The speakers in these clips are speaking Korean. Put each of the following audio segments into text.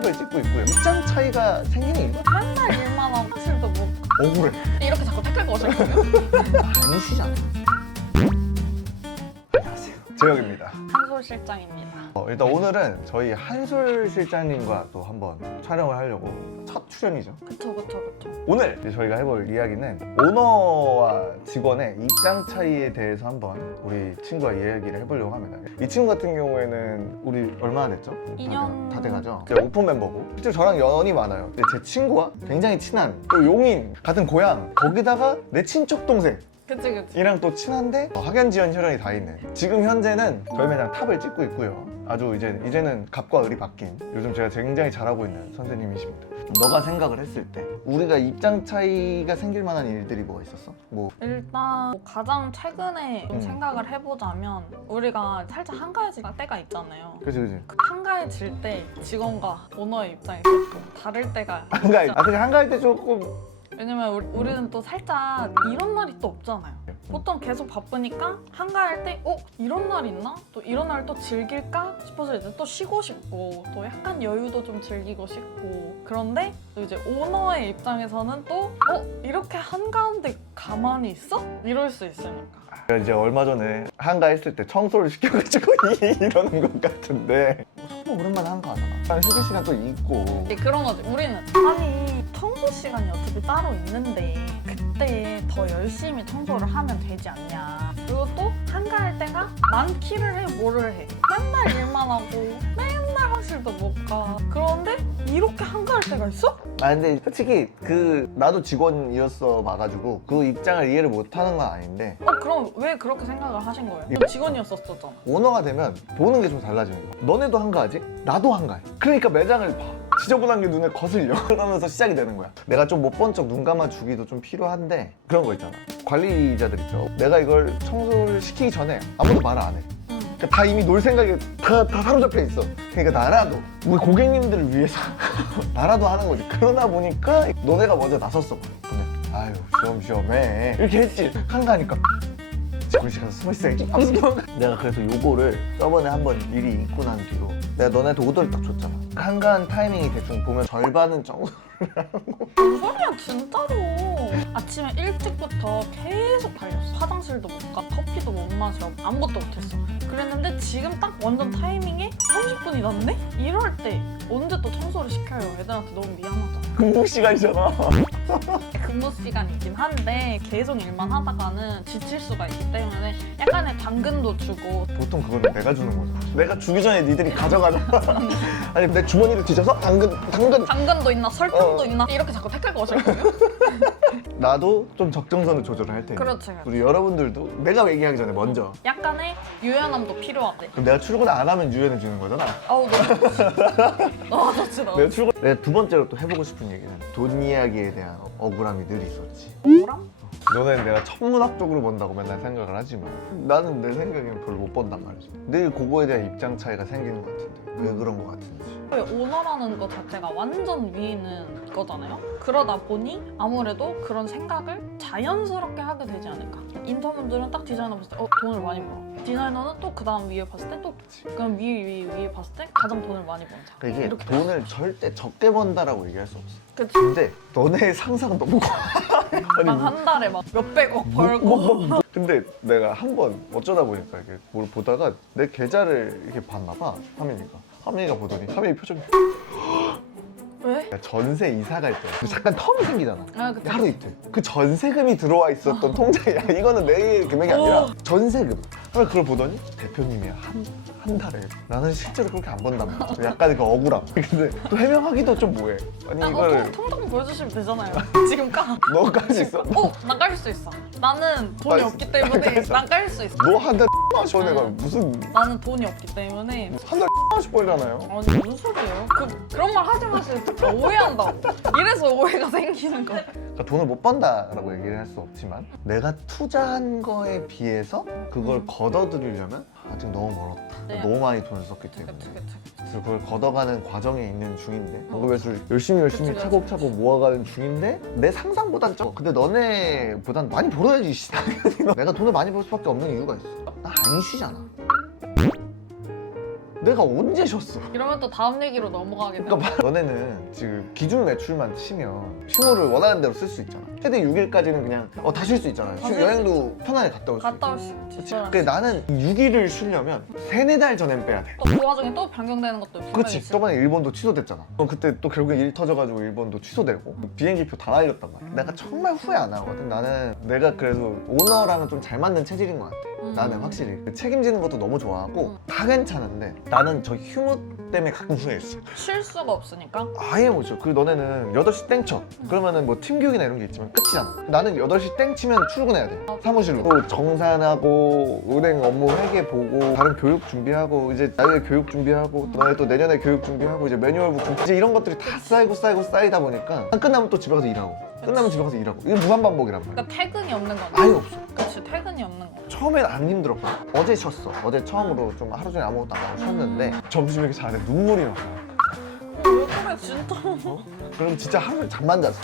탑을 찍고 있고요. 입장 차이가 생기는 이유? 맨날 일만 하고 실도 못 억울해. 이렇게 자꾸 태클 거실 거예요? 아니시잖아. 안녕하세요. 재혁입니다. 한솔 실장입니다. 어, 일단 오늘은 저희 한솔 실장님과 또 한번 촬영을 하려고 첫 출연이죠. 그쵸 그쵸 그쵸. 오늘 이제 저희가 해볼 이야기는 오너와 직원의 입장 차이에 대해서 한번 우리 친구와 이야기를 해보려고 합니다. 이 친구 같은 경우에는 우리 얼마나 됐죠? 이 년. 다, 돼- 다 돼가죠? 이제 오픈 멤버고 실제 저랑 연이 많아요. 근데 제 친구와 굉장히 친한 또 용인 같은 고향 거기다가 내 친척 동생 그치 그치. 이랑 또 친한데 어, 학연 지연 혈연이 다 있는 지금 현재는 저희 매장 탑을 찍고 있고요 아주 이제 이제는 갑과 을이 바뀐 요즘 제가 굉장히 잘하고 있는 선생님이십니다 너가 생각을 했을 때 우리가 입장 차이가 생길 만한 일들이 뭐가 있었어? 뭐 일단 뭐 가장 최근에 좀 음. 생각을 해보자면 우리가 살짝 한가해질 때가 있잖아요. 그지 그지 그 한가해질 때 직원과 오너의 입장이 조금 다를 때가 한가할 아 그냥 한가할 때 조금 왜냐면 우리, 우리는 또 살짝 이런 날이 또 없잖아요. 보통 계속 바쁘니까 한가할 때, 어? 이런 날 있나? 또 이런 날 또 즐길까? 싶어서 이제 또 쉬고 싶고, 또 약간 여유도 좀 즐기고 싶고. 그런데 또 이제 오너의 입장에서는 또, 어? 이렇게 한가운데 가만히 있어? 이럴 수 있으니까. 제가 이제 얼마 전에 한가했을 때 청소를 시켜가지고 이러는 것 같은데 뭐 오랜만에 한가 안 하나 휴게 시간 또 있고 이게 그런 거지. 우리는 아니 청소 시간이 어차피 따로 있는데 그때 더 열심히 청소를 하면 되지 않냐. 그리고 또 한가할 때가 많기를 해 뭐를 해. 맨날 일만 하고 맨날 화실도 못 가. 그런데 이렇게 한가할 때가 있어? 아 근데 솔직히 그 나도 직원이었어 봐가지고 그 입장을 이해를 못하는 건 아닌데 어 그럼 왜 그렇게 생각을 하신 거예요? 넌 직원이었었잖아. 오너가 되면 보는 게 좀 달라지는 거야 너네도 한가하지? 나도 한가해 그러니까 매장을 봐 지저분한 게 눈에 거슬려 그러면서 시작이 되는 거야 내가 좀 못 본 척 눈 감아주기도 좀 필요한데 그런 거 있잖아 관리자들 있죠 내가 이걸 청소를 시키기 전에 아무도 말을 안해 응. 그러니까 다 이미 놀 생각이 다, 다 사로잡혀 있어. 그러니까 나라도 우리 고객님들을 위해서 나라도 하는 거지. 그러다 보니까 너네가 먼저 나섰어. 근데 아유 시험시험해 이렇게 했지. 한가하니까 군시 가서 숨어 있어야지. 내가 그래서 요거를 저번에 한 번 일이 있고 난 뒤로 내가 너네한테 오더를 딱 줬잖아. 한가한 타이밍이 대충 보면 절반은 정도. 무슨 소리야 진짜로. 아침에 일찍부터 계속 달렸어. 화장실도 못 가, 커피도 못 마셔, 아무것도 못했어. 그랬는데 지금 딱 완전 타이밍에 30 분이 났네? 이럴 때 언제 또 청소를 시켜요? 애들한테 너무 미안하잖아. 근무 시간이잖아. 근무 시간이긴 한데 계속 일만 하다가는 지칠 수가 있기 때문에 약간의 당근도 주고 보통 그거는 내가 주는 거잖아. 내가 주기 전에 니들이 가져가잖아. 아니 내 주머니를 뒤져서 당근 당근 당근도 있나 설탕도 어. 있나 이렇게 자꾸 거실 거예요? 나도 좀 적정선을 조절을 할 테니 그렇지, 그렇지. 우리 여러분들도 내가 얘기하기 전에 먼저 약간의 유연함도 필요하대. 그럼 내가 출근 안 하면 유연해 주는 거잖아 아우 너무 너. 내가 출근 내가 두 번째로 또 해보고 싶은 얘기는 돈 이야기에 대한 억울함이 늘 있었지 뭐랑? 너네는 내가 천문학적으로 본다고 맨날 생각을 하지만 나는 내 생각에는 별로 못 본단 말이지 늘 그거에 대한 입장 차이가 생기는 것 같은데 왜 그런 것 같은지 오너라는 것 자체가 완전 위에 있는 거잖아요. 그러다 보니 아무래도 그런 생각을 자연스럽게 하게 되지 않을까. 인턴분들은 딱 디자이너 봤을 때 어, 돈을 많이 벌어. 디자이너는 또 그 다음 위에 봤을 때 또 그럼 위에 위에 위에 봤을 때 가장 돈을 많이 버는 사람. 그러니까 이게 이렇게 돈을 절대 적게 번다라고 얘기할 수 없어 그치? 근데 너네의 상상은 너무 과 아니, 막 한 달에 막 몇백억 뭐, 벌고 뭐, 뭐, 뭐. 근데 내가 한 번 어쩌다 보니까 이렇게 뭘 보다가 내 계좌를 이렇게 봤나 봐 하민이가 하민이가 보더니 하민이 표정이 왜? 전세 이사 갈때 잠깐 텀이 생기잖아 아 그치. 하루 이틀 그 전세금이 들어와 있었던 통장이야 이거는 내 금액이 아니라 오. 전세금 그래서 그걸 보더니 대표님이 한, 한 달에 나는 실제로 그렇게 안 번단 말이야 약간 그 억울함 근데 또 해명하기도 좀 뭐해 아니 아, 어, 이걸 통- 통장 보여주시면 되잖아요. 지금 까. 너깔수 있어? 어, 난 깔 수 있어. 나는 돈이 깔 수- 없기 때문에 난 깔 수 있어. 너 한달 마셔 내가 무슨 나는 돈이 없기 때문에 한달 원씩 벌잖아요 아니 무슨 소리예요? 그 그런 말 하지 마세요. 진짜 오해한다고. 이래서 오해가 생기는 거. 그러니까 돈을 못 번다라고 얘기를 할 수 없지만 내가 투자한 거에 비해서 그걸 음. 걷어들이려면 아직 너무 멀었다. 네. 너무 많이 돈을 썼기 때문에. 그치 그치. 그래서 그걸 걷어가는 과정에 있는 중인데 방금 매수를 열심히 열심히 그치, 그치, 차곡차곡 모아가는 중인데 내 상상보단 적 근데 너네보단 많이 벌어야지 씨. 당연히 내가 돈을 많이 벌 수밖에 없는 이유가 있어. 나 안 쉬잖아 내가 언제 쉬었어? 이러면 또 다음 얘기로 넘어가게 돼. 그러니까 막 너네는 지금 기준 매출만 치면 휴무를 원하는 대로 쓸 수 있잖아. 최대 6일까지는 그냥 어, 다 쉴 수 있잖아. 다 쉴수 여행도 편하게 갔다 올 수. 갔다 올수 있지. 그치? 근데 나는 6일을 쉬려면 세네 달 전엔 빼야 돼. 또그 와중에 또 변경되는 것도 분명히 그렇지. 저번에 일본도 취소됐잖아. 어, 그때 또 결국에 일 터져가지고 일본도 취소되고 비행기표 다 날렸단 말이야. 내가 정말 후회 안 하거든. 나는 내가 그래도 오너랑은 좀 잘 맞는 체질인 것 같아. 음. 나는 확실히 그 책임지는 것도 너무 좋아하고 다 괜찮은데 나는 저 휴무 때문에 가끔 후회했어. 쉴 수가 없으니까. 아예 못 쉬어. 그 너네는 8시 땡쳐. 그러면은 뭐 팀교육이나 이런 게 있지만 끝이잖아. 나는 8시 땡치면 출근해야 돼. 사무실로. 또 정산하고 은행 업무 회계 보고 다른 교육 준비하고 이제 나의 교육 준비하고 또 너네 또 내년에 교육 준비하고 이제 매뉴얼북 이제 이런 것들이 다 쌓이고 쌓이고 쌓이다 보니까 끝나면 또 집에 가서 일하고 끝나면 집에 가서 일하고 이게 무한 반복이란 말이야. 그러니까 퇴근이 없는 거지. 아예 없어. 그렇지. 퇴근이 없는 거. 처음엔 안 힘들었거든. 어제 쉬었어. 어제 처음으로 좀 하루 종일 아무것도 안 하고 쉬었는데 점심에 이렇게 자는데 눈물이 나. 왜 그래 진짜. 그럼 진짜 하루 종일 잠만 잤어.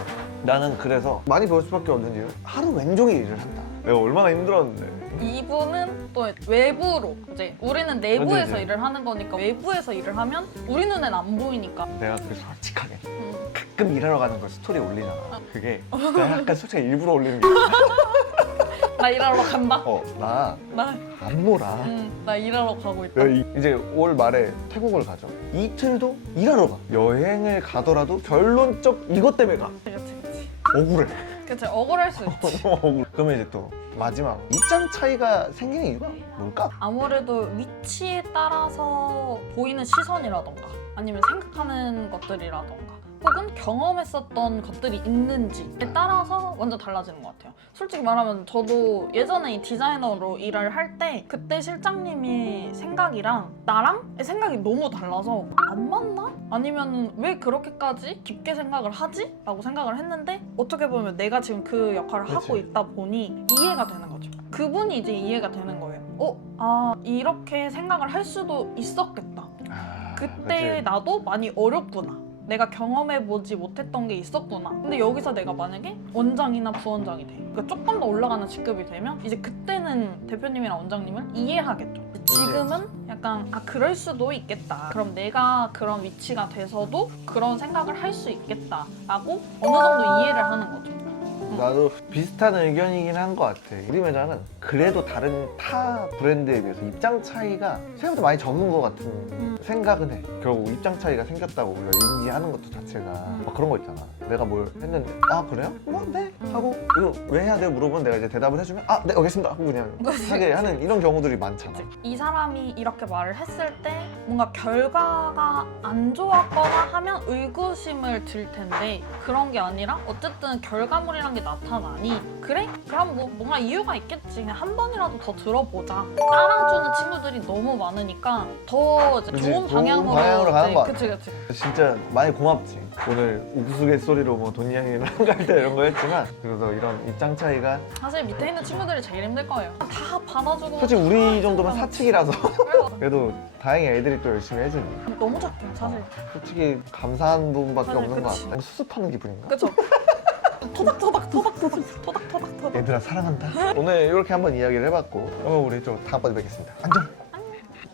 나는 그래서 많이 배울 수밖에 없는 이유 하루 왼종일 일을 한다. 내가 얼마나 힘들었는데. 이분은 또 외부로 이제 우리는 내부에서 맞아, 일을 하는 거니까 외부에서 일을 하면 우리 눈엔 안 보이니까. 내가 그게 솔직하게 음. 가끔 일하러 가는 걸 스토리 올리잖아. 그게 내가 약간 솔직히 일부러 올리는 게 나 일하러 간다. 어, 나 나, 안모라. 음, 나 일하러 가고 있다. 내가 이- 이제 올 말에 태국을 가죠. 이틀도 일하러 가. 여행을 가더라도 결론적 이것 때문에 가. 그치 그치. 억울해. 그치 억울할 수 있지. 너무 억울해. 그러면 이제 또 마지막 입장 차이가 생기는 이유가 뭘까? 아무래도 위치에 따라서 보이는 시선이라던가 아니면 생각하는 것들이라던가 혹은 경험했었던 것들이 있는지에 따라서 완전 달라지는 것 같아요. 솔직히 말하면 저도 예전에 이 디자이너로 일을 할 때 그때 실장님이 생각이랑 나랑 생각이 너무 달라서 안 맞나? 아니면 왜 그렇게까지 깊게 생각을 하지? 라고 생각을 했는데 어떻게 보면 내가 지금 그 역할을 하고 그치. 있다 보니 이해가 되는 거죠. 그분이 이제 이해가 되는 거예요. 어? 아 이렇게 생각을 할 수도 있었겠다. 아, 그때 그치. 나도 많이 어렵구나. 내가 경험해보지 못했던 게 있었구나. 근데 여기서 내가 만약에 원장이나 부원장이 돼. 그러니까 조금 더 올라가는 직급이 되면 이제 그때는 대표님이나 원장님을 이해하겠죠. 지금은 약간 아 그럴 수도 있겠다. 그럼 내가 그런 위치가 돼서도 그런 생각을 할 수 있겠다라고 어느 정도 이해를 하는 거죠. 나도 비슷한 의견이긴 한 것 같아. 우리 매장은 그래도 다른 타 브랜드에 비해서 입장 차이가 생각보다 많이 적은 것 같은 음. 생각은 해. 결국 입장 차이가 생겼다고 우리가 인지하는 것도 자체가 막 그런 거 있잖아. 내가 뭘 했는데 아 그래요? 뭐 네? 하고 이거 왜 해야 돼요? 물어보면 내가 이제 대답을 해주면 아 네 알겠습니다 하고 그냥 하게. 하는 이런 경우들이 많잖아. 이 사람이 이렇게 말을 했을 때 뭔가 결과가 안 좋았거나 하면 의구심을 들 텐데 그런 게 아니라 어쨌든 결과물이란 게 나타나니 그래? 그럼 뭐 뭔가 이유가 있겠지 그냥 한 번이라도 더 들어보자 따라주는 친구들이 너무 많으니까 더 이제 그치, 좋은 좋은 방향으로 방향으로 가는 것 같아. 그치 그치 진짜 많이 고맙지. 오늘 우스갯소리로 뭐 돈이양이랑 갈때 이런 거 했지만 그래서 이런 입장 차이가 사실 밑에 있는 친구들이 제일 힘들 거예요 다 받아주고 솔직히 우리 정도면 다 사측이라서 그래서 그래도 다행히 애들이 또 열심히 해주니 너무 착해 사실 솔직히 감사한 부분밖에 맞아, 없는 것 그치. 같다 수습하는 기분인가? 그쵸? 토닥토닥 토닥토닥 토닥토닥 토닥. 얘들아 사랑한다. 오늘 이렇게 한번 이야기를 해봤고 그러면 우리 좀 다음번에 뵙겠습니다. 안녕